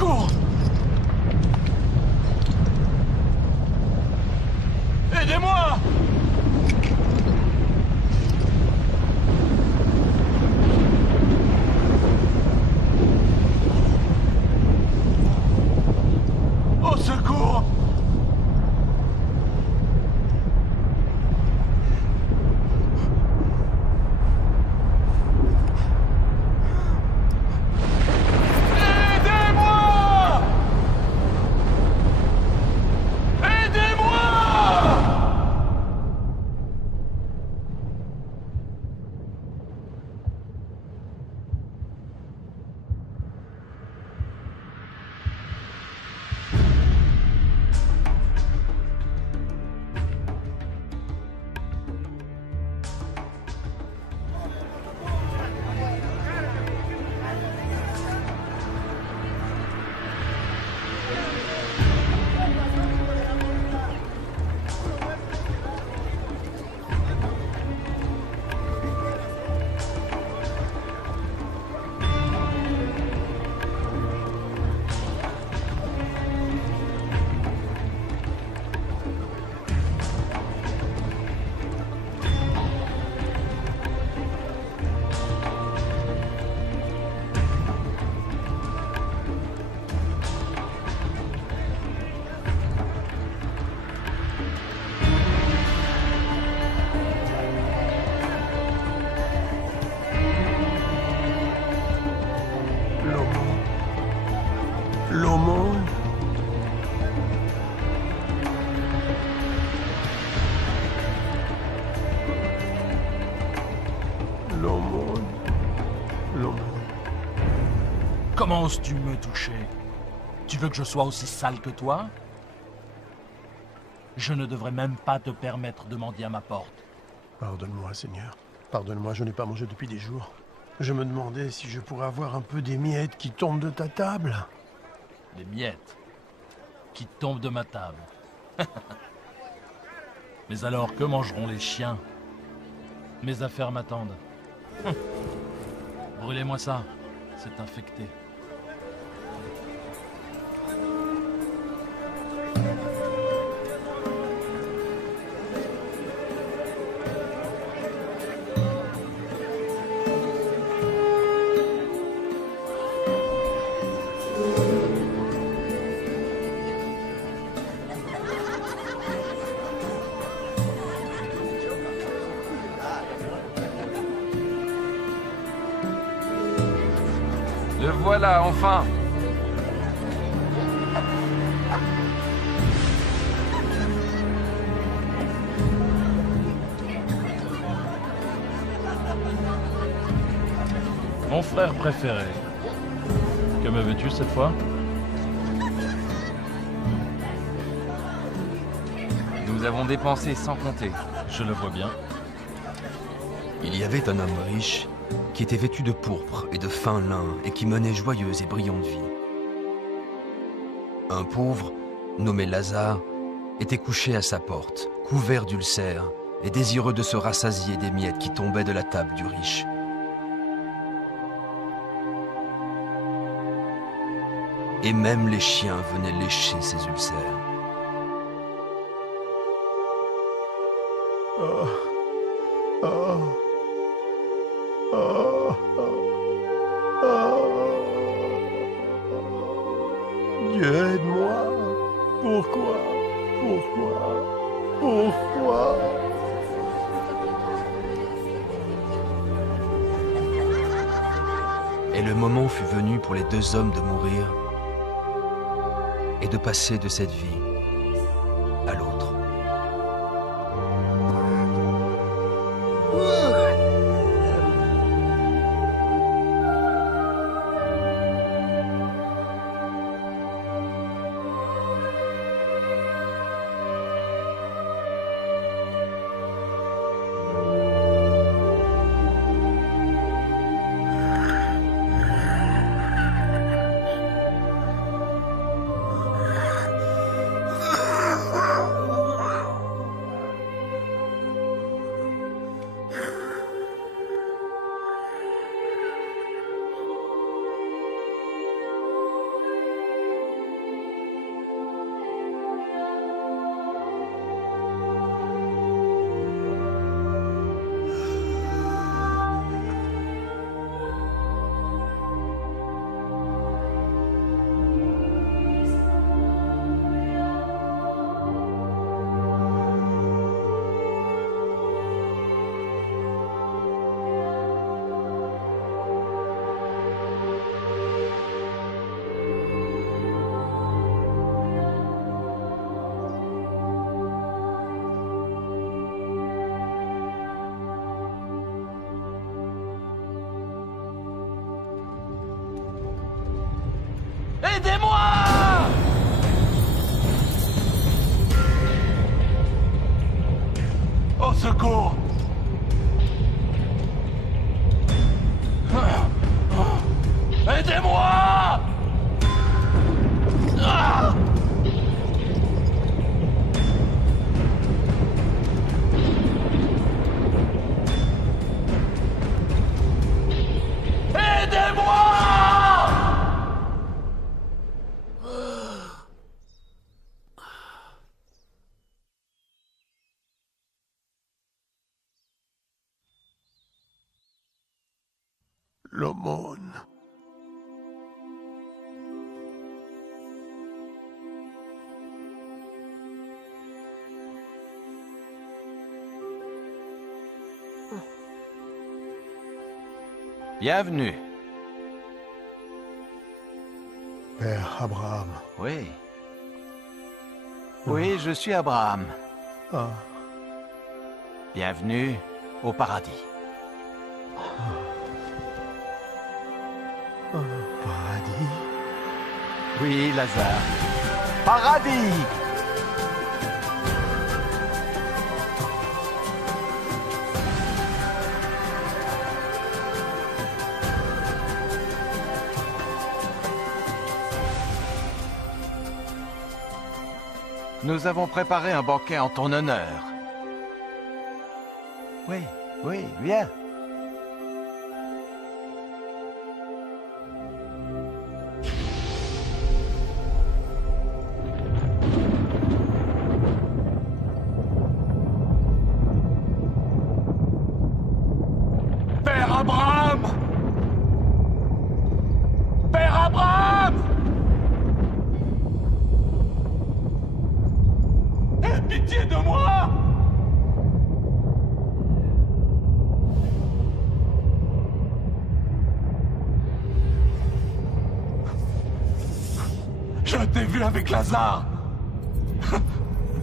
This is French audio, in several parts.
secours! Aidez-moi! Au secours! L'aumône. L'aumône. L'aumône. Comment oses-tu me toucher? Tu veux que je sois aussi sale que toi? Je ne devrais même pas te permettre de mendier à ma porte. Pardonne-moi, Seigneur. Pardonne-moi, je n'ai pas mangé depuis des jours. Je me demandais si je pourrais avoir un peu des miettes qui tombent de ta table. Des miettes qui tombent de ma table. Mais alors, que mangeront les chiens? Mes affaires m'attendent. Brûlez-moi ça, c'est infecté. Le voilà, enfin! Mon frère préféré. Que me veux-tu cette fois? Nous avons dépensé sans compter. Je le vois bien. Il y avait un homme riche qui était vêtu de pourpre et de fin lin et qui menait joyeuse et brillante vie. Un pauvre, nommé Lazare, était couché à sa porte, couvert d'ulcères et désireux de se rassasier des miettes qui tombaient de la table du riche. Et même les chiens venaient lécher ses ulcères. Oh. Oh. Oh. Oh. Dieu, aide-moi. Pourquoi? Pourquoi? Pourquoi? Et le moment fut venu pour les deux hommes de mourir et de passer de cette vie à l'autre. Aidez-moi! Au secours! Aidez-moi! Ah! Aidez-moi! L'aumône. Bienvenue. Père Abraham. Oui. Oui, je suis Abraham. Ah, Bienvenue au paradis. paradis. Oui, Lazare. Paradis! Nous avons préparé un banquet en ton honneur. Oui, oui, viens. Père Abraham! Père Abraham! Aie pitié de moi! Je t'ai vu avec Lazare!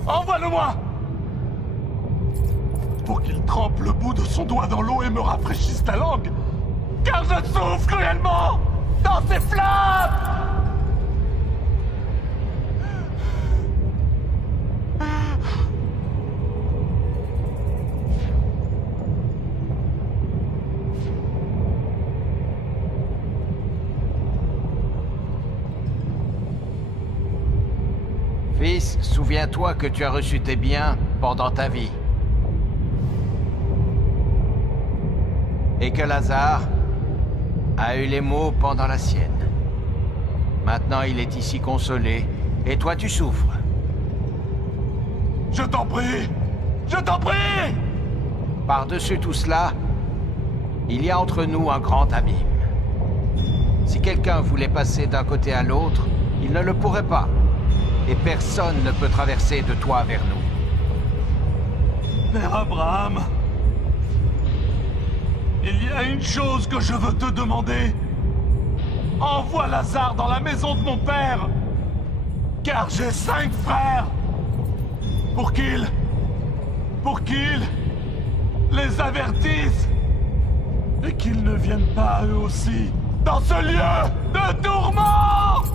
Envoie-le-moi! Pour qu'il trempe le bout de son doigt dans l'eau et me rafraîchisse la langue! Car je souffre cruellement dans ces flammes! Fils, souviens-toi que tu as reçu tes biens pendant ta vie. Et que Lazare a eu les maux pendant la sienne. Maintenant, il est ici consolé, et toi tu souffres. Je t'en prie! Je t'en prie! Par-dessus tout cela, il y a entre nous un grand abîme. Si quelqu'un voulait passer d'un côté à l'autre, il ne le pourrait pas. Et personne ne peut traverser de toi vers nous. Père Abraham, il y a une chose que je veux te demander. Envoie Lazare dans la maison de mon père, car j'ai 5 frères, pour qu'ils les avertissent, et qu'ils ne viennent pas eux aussi dans ce lieu de tourment.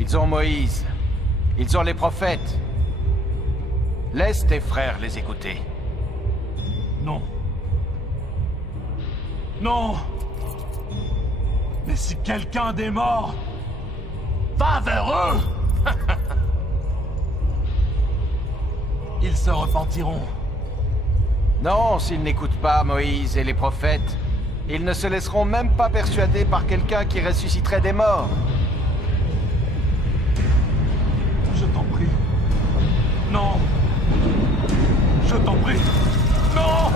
Ils ont Moïse. Ils ont les prophètes. Laisse tes frères les écouter. Non. Non. Mais si quelqu'un des morts va vers eux, ils se repentiront. Non, s'ils n'écoutent pas Moïse et les prophètes, ils ne se laisseront même pas persuader par quelqu'un qui ressusciterait des morts. Je t'en prie. Non. Je t'en prie. Non.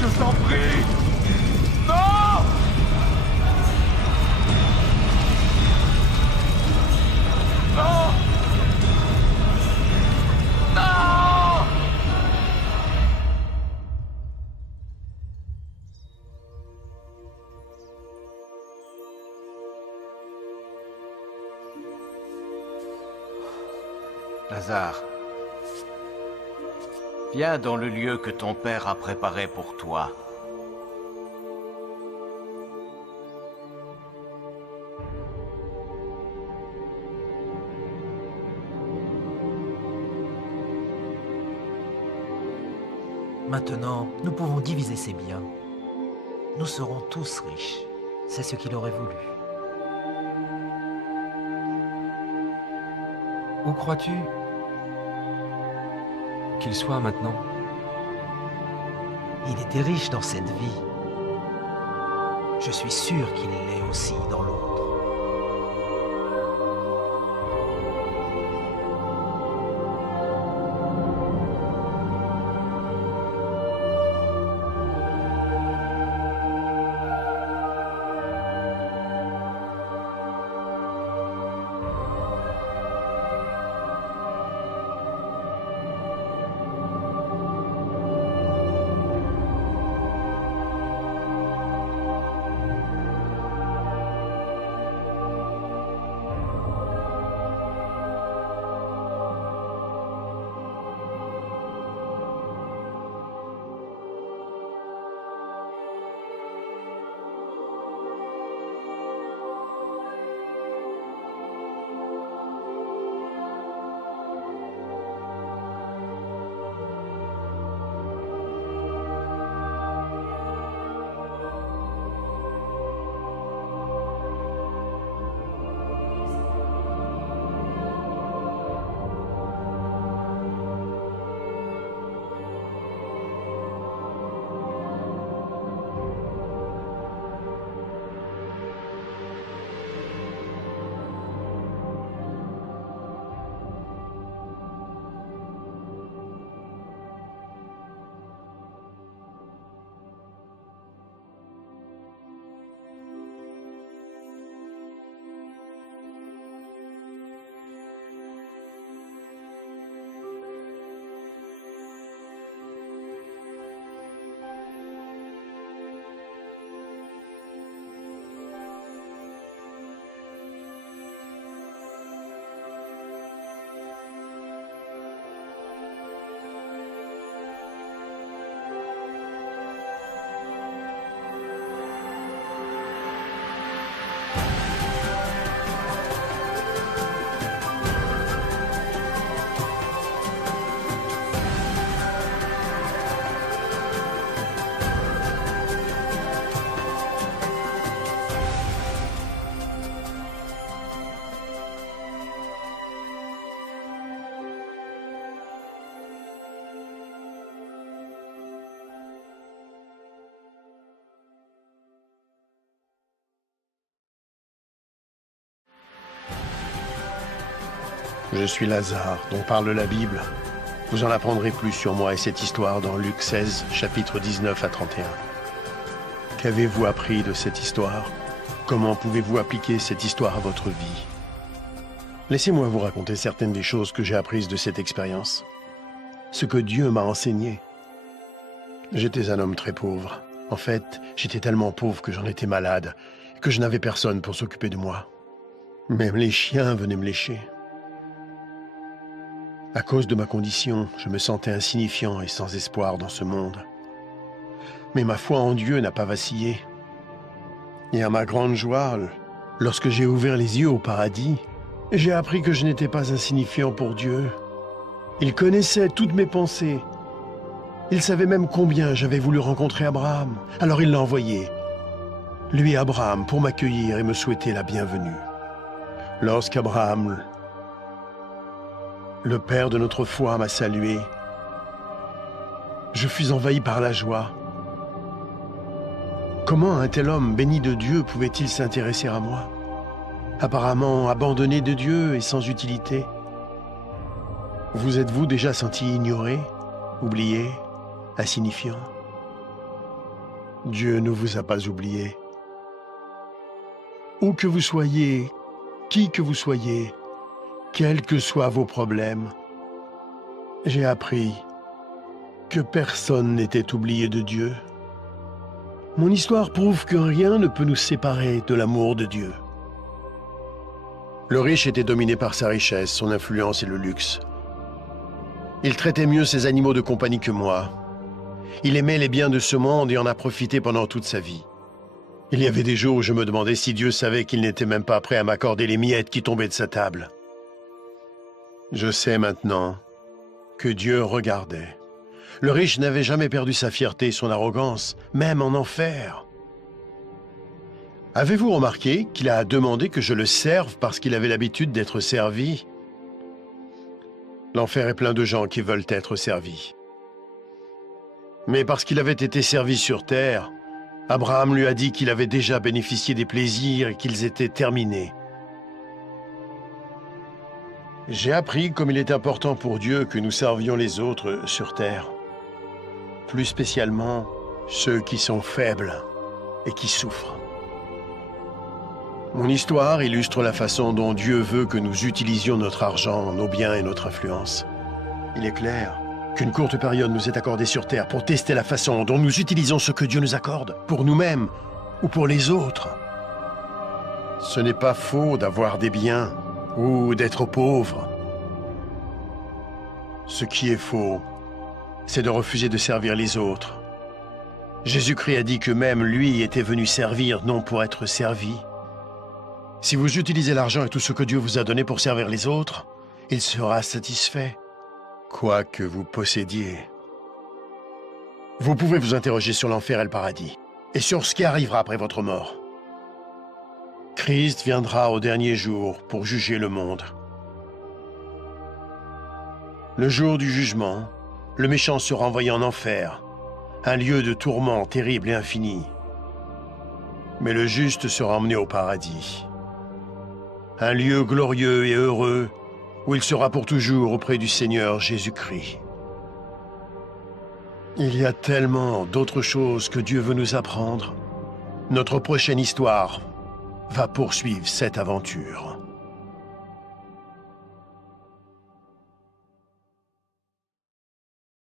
Je t'en prie. Non. Non. Non. Lazare, viens dans le lieu que ton père a préparé pour toi. Maintenant, nous pouvons diviser ses biens. Nous serons tous riches. C'est ce qu'il aurait voulu. Où crois-tu qu'il soit maintenant? Il était riche dans cette vie. Je suis sûr qu'il l'est aussi dans l'autre. Je suis Lazare, dont parle la Bible. Vous en apprendrez plus sur moi et cette histoire dans Luc 16, chapitres 19 à 31. Qu'avez-vous appris de cette histoire? Comment pouvez-vous appliquer cette histoire à votre vie? Laissez-moi vous raconter certaines des choses que j'ai apprises de cette expérience. Ce que Dieu m'a enseigné. J'étais un homme très pauvre. En fait, j'étais tellement pauvre que j'en étais malade, que je n'avais personne pour s'occuper de moi. Même les chiens venaient me lécher. À cause de ma condition, je me sentais insignifiant et sans espoir dans ce monde. Mais ma foi en Dieu n'a pas vacillé. Et à ma grande joie, lorsque j'ai ouvert les yeux au paradis, j'ai appris que je n'étais pas insignifiant pour Dieu. Il connaissait toutes mes pensées. Il savait même combien j'avais voulu rencontrer Abraham. Alors il l'a envoyé, lui Abraham, pour m'accueillir et me souhaiter la bienvenue. Lorsqu'Abraham, le père de notre foi, m'a salué, je fus envahi par la joie. Comment un tel homme béni de Dieu pouvait-il s'intéresser à moi? Apparemment abandonné de Dieu et sans utilité. Vous êtes-vous déjà senti ignoré, oublié, insignifiant? Dieu ne vous a pas oublié. Où que vous soyez, qui que vous soyez, quels que soient vos problèmes, j'ai appris que personne n'était oublié de Dieu. Mon histoire prouve que rien ne peut nous séparer de l'amour de Dieu. Le riche était dominé par sa richesse, son influence et le luxe. Il traitait mieux ses animaux de compagnie que moi. Il aimait les biens de ce monde et en a profité pendant toute sa vie. Il y avait des jours où je me demandais si Dieu savait qu'il n'était même pas prêt à m'accorder les miettes qui tombaient de sa table. Je sais maintenant que Dieu regardait. Le riche n'avait jamais perdu sa fierté et son arrogance, même en enfer. Avez-vous remarqué qu'il a demandé que je le serve parce qu'il avait l'habitude d'être servi? L'enfer est plein de gens qui veulent être servis. Mais parce qu'il avait été servi sur terre, Abraham lui a dit qu'il avait déjà bénéficié des plaisirs et qu'ils étaient terminés. J'ai appris comme il est important pour Dieu que nous servions les autres sur terre. Plus spécialement ceux qui sont faibles et qui souffrent. Mon histoire illustre la façon dont Dieu veut que nous utilisions notre argent, nos biens et notre influence. Il est clair qu'une courte période nous est accordée sur terre pour tester la façon dont nous utilisons ce que Dieu nous accorde, pour nous-mêmes ou pour les autres. Ce n'est pas faux d'avoir des biens ou d'être pauvre. Ce qui est faux, c'est de refuser de servir les autres. Jésus-Christ a dit que même lui était venu servir, non pour être servi. Si vous utilisez l'argent et tout ce que Dieu vous a donné pour servir les autres, il sera satisfait, quoi que vous possédiez. Vous pouvez vous interroger sur l'enfer et le paradis, et sur ce qui arrivera après votre mort. Christ viendra au dernier jour pour juger le monde. Le jour du jugement, le méchant sera envoyé en enfer, un lieu de tourment terrible et infini. Mais le juste sera emmené au paradis, un lieu glorieux et heureux où il sera pour toujours auprès du Seigneur Jésus-Christ. Il y a tellement d'autres choses que Dieu veut nous apprendre. Notre prochaine histoire va poursuivre cette aventure.